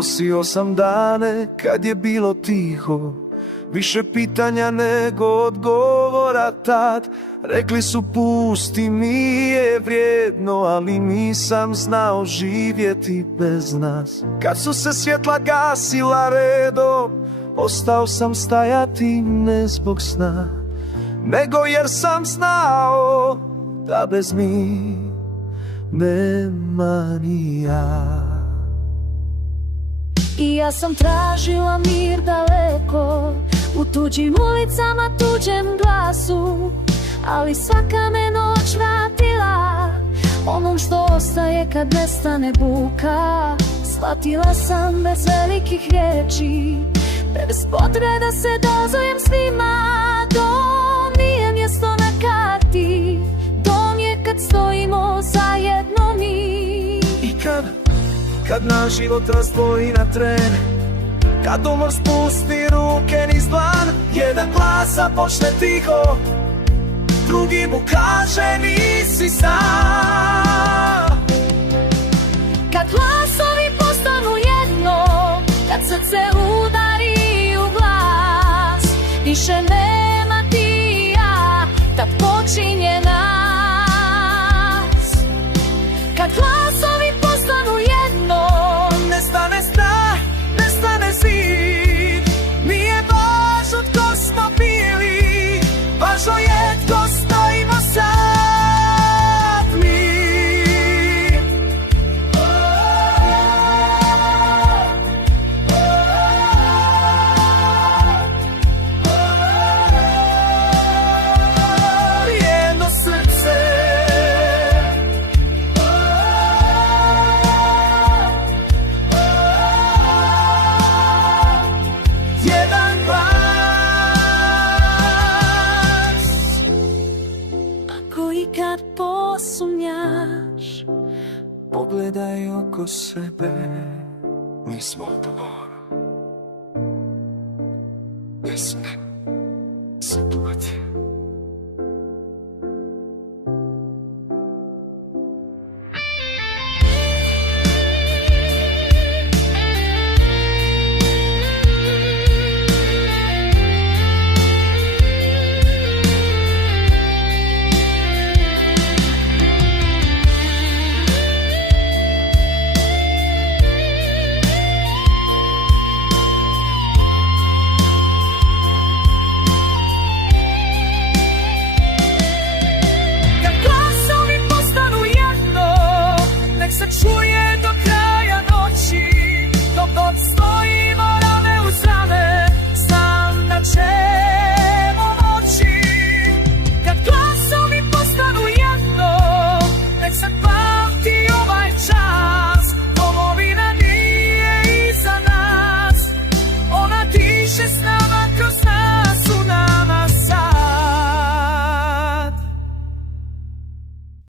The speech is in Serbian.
Nosio sam dane kad je bilo tiho, više pitanja nego odgovora tad. Rekli su pusti, nije vrijedno, ali nisam znao živjeti bez nas. Kad su se svjetla gasila redom, ostao sam stajati ne zbog sna, nego jer sam znao da bez njih nema ni ja. I ja sam tražila mir daleko, u tuđim ulicama, tuđem glasu, ali svaka me noć vratila onom što ostaje kad nestane buka. Shvatila sam bez velikih riječi, bez potrebe da se dozujem svima. Dom nije mjesto na karti, dom je kad stojimo zajedno mi. I kad naš život razdvoji na tren, kad umor spusti ruke niz dlan, jedan glas započne tiho, drugi mu kaže nisi sam. Kad glasovi postanu jedno, kad srce udari u glas, više nema ti i ja, tad počinje nas. Kad glasovi postanu jedno, nestane strah, nestane zid. Nije važno tko smo bili, važno je tko stojimo sad mi. Jedno srce, jedan glas. ako ikad posumnjaš, Pogledaj oko sebe, mi smo odgovor. Jesme.